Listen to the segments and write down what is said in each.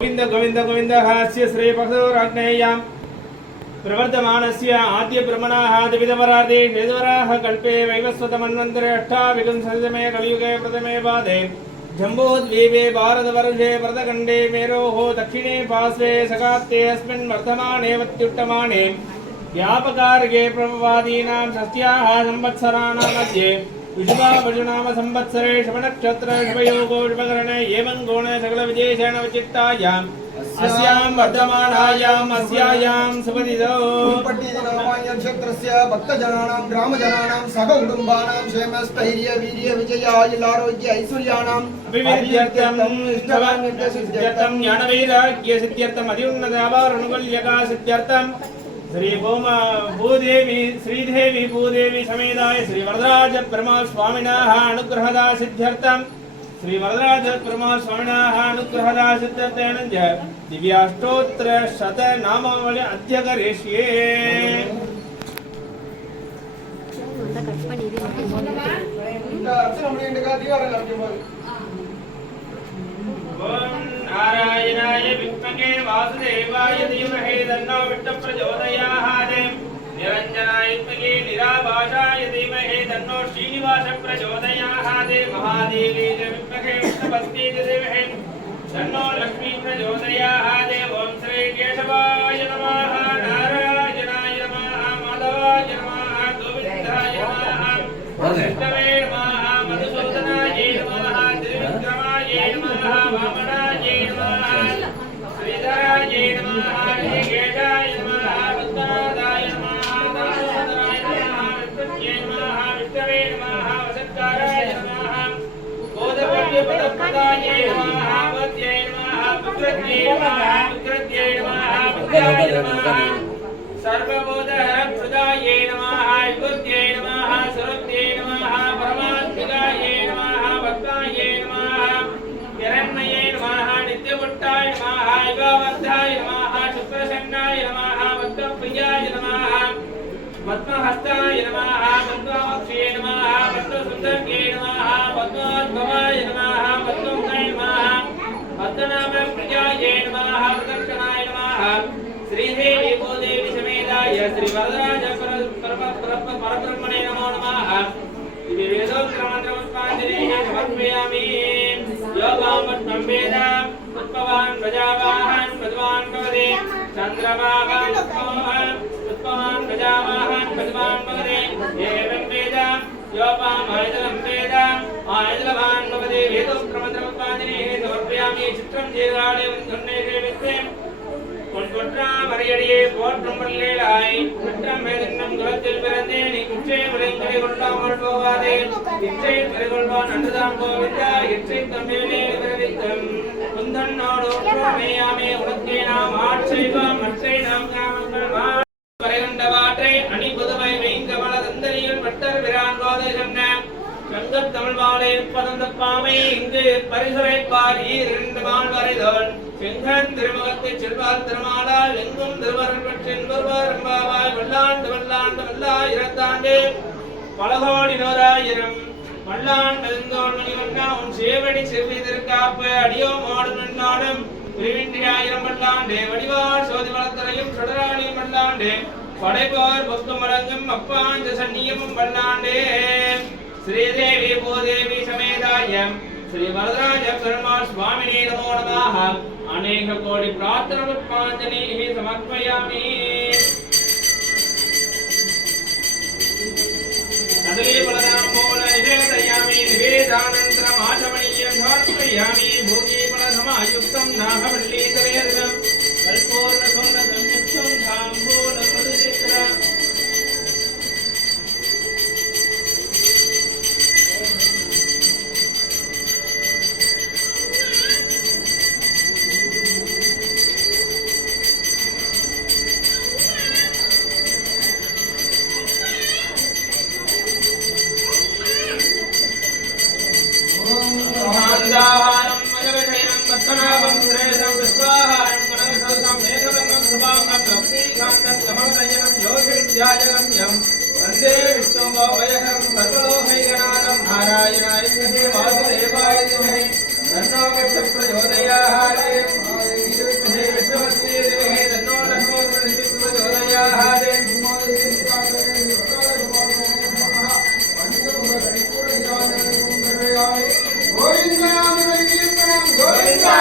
गोविंद गोविंद गोविंद हास्य श्री पक्षोराग्नेयं प्रवर्तमानस्य आद्य ब्रह्मणाः द्विविधपरार्धे शेषवराह कल्पे वैवस्वतमन्वन्तरे अष्टाविंशतितमे कलियुगे प्रथमे पादे जम्बूद्वीपे भारतवर्षे भरतखण्डे मेरोः दक्षिणे पार्श्वे सकाप्ते अस्मिन् वर्तमाने वत्युत्तमाने व्यापकार्ये प्रभवादीनां षष्ट्याः संवत्सराणां मध्ये विषुवावजुनाम संवत्सरे शवनक्षत्र शुभयोगो शुभकरणे एवं गुणे सकलविशेषेण विचित्तायाम् अस्यां वर्धमानायाम् अस्यायां सुपतितो नक्षत्रस्य भक्तजनानां ग्रामजनानां सहकुटुम्बानां क्षेमस्थैर्य वीर्य विजयायुरारोग्य ऐश्वर्याणाम् अभिवृद्ध्यर्थम् इष्टवान् सिद्ध्यर्थम् ज्ञानवैराग्य सिद्ध्यर्थम् अत्युन्नतावारनुकूल्यका सिद्ध्यर्थम् श्री भूदेवी श्रीदेवी भूदेवी समेताय श्री वरदराज ब्रह्म स्वामिनः अनुग्रहदा सिद्ध्यर्थम श्री वरदराज ब्रह्म स्वामिनः अनुग्रहदा सिद्ध्यर्थेन दिव्याष्टोत्तर शत नामावली अद्य करिष्ये ओम नारायणाय विद्महे वासुदेवाय धीमहि तन्नो विष्णुः प्रचोदयात् निरञ्जनाय विद्महे निराभाषाय धीमहि तन्नो श्रीनिवासः प्रचोदयात् महादेवी च विद्महे विष्णुपत्नी च धीमहि तन्नो लक्ष्मी प्रचोदयात् ओम श्री केशवाय नमः नारायणाय नमः माधवाय नमः गोविन्दाय नमः विष्णवे नमः मधुसूदनाय नमः त्रिविक्रमाय नमः वामनाय नमः श्रीधराय नमः ऋषिकेशाय नमः पद्मनादाय नमः दामोदराय नमः विष्णुवे नमः विष्णवे नमः वसत्काराय नमः गोदवर्यपदप्रदाय नमः वद्यै नमः पुत्रत्यै नमः पुत्रत्यै नमः पुत्राय नमः सर्वबोधप्रदाय नमः युक्त्यै नमः सुरत्यै नमः परमात्मिकाय नमः भक्ताय नमः हिरण्मये नमः नित्यमुट्टाय नमः युगावद्धाय नमः शुक्रशन्नाय नमः भक्तप्रियाय नमः पद्महस्ताय नमः पद्मवक्षे नमः पद्मसुन्दर्ये नमः पद्मोद्भवाय नमः पद्ममुखाय नमः पद्मनाभप्रियाय नमः प्रदक्षिणाय नमः श्रीदेवी भूदेवी समेताय श्री वरदराज परब्रह्मणे नमो नमः वेदोक्तमन्त्रपुष्पाञ्जलिः समर्पयामि योगामत्मं वेद उत्पवान् प्रजावाहन् प्रजवान् भवति चन्द्रवाहन् उत्पवान् प्रजावाहन् प्रजवान् भवति एवं वेद योपामायतलं वेद आयतलवान् भवति वेदोक्तमन्त्रपुष्पाञ्जलिः समर्पयामि चित्रं जीर्घाणे वन्दन्ने देवित्वे பொன்றாமரையடியே போற்றும் பல்லேலாய் குற்றம் மேதின்னம் குலத்தில் பிறந்தேன் இச்சை விளைங்களை கொள்ளாமல் போவாதே இச்சை பிறகொள்வான் அன்றுதான் கோவிந்தா இச்சை தம்பியிலே விரவித்தம் குந்தன்னோடு ஒற்றுமையாமே உனக்கே நாம் ஆட்செய்வோம் மற்றை நாம் காமங்கள் வரைகண்டவாற்றை அணி புதுவை வைங்கமல தந்தனியில் பட்டர் விரான் போதை சொன்ன சங்கத் தமிழ் மாலை இருப்பதந்தப்பாமை இங்கு பரிசுரைப்பார் இரண்டு மால் வரைதோன் செங்கன் திருமுகத்தை செல்வார் திருமாலால் எங்கும் திருவருள் பெற்றென்பவர் எம்பாவாய் வல்லாண்டு வல்லாண்டு வல்லாயிரத்தாண்டு பல கோடி நூறாயிரம் வல்லாண்டு எங்கோள் மணிவண்ணா உன் சேவடி செவ்விதற்காப்பு அடியோ மாடும் நாடும் பிரிவின்றியாயிரம் வல்லாண்டு வடிவார் சோதி வளத்தரையும் சுடராளியும் வல்லாண்டு படைப்போர் பொக்கும் மடங்கும் அப்பாஞ்ச சன்னியமும் வல்லாண்டே श्रीदेवी भूदेवी समेताय श्री वरदराज ब्रह्म स्वामिने नमो नमः अनेक कोटि प्रार्थना पुष्पाञ्जलिः समर्पयामि कदली फलदाम्बूल निवेदयामि निवेदानन्तरम् आचमनीयं समर्पयामि भोगीफलसमायुक्तं नागवल्लीतरेर्घं कल्पूर्णसुन्दरसंयुक्तं ताम्बूलं मधुचित्रम् आहारं मदवशयनं पद्मनाभं सुरेशं विश्वाहारं कनकसहस्रं मेघवर्णं शुभाङ्गं लक्ष्मीकान्तं कमलनयनं योगिविद्याजगम्यं वन्दे विष्णुं भवभयहरं सर्वलोकैकनाथं नारायणाय विद्महे वासुदेवाय धीमहि तन्नो विष्णुः प्रचोदयात् विष्णुपत्नी धीमहि तन्नो लक्ष्मी प्रचोदयात् गोविंदा गोविंदा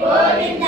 ಗೋವಿಂದ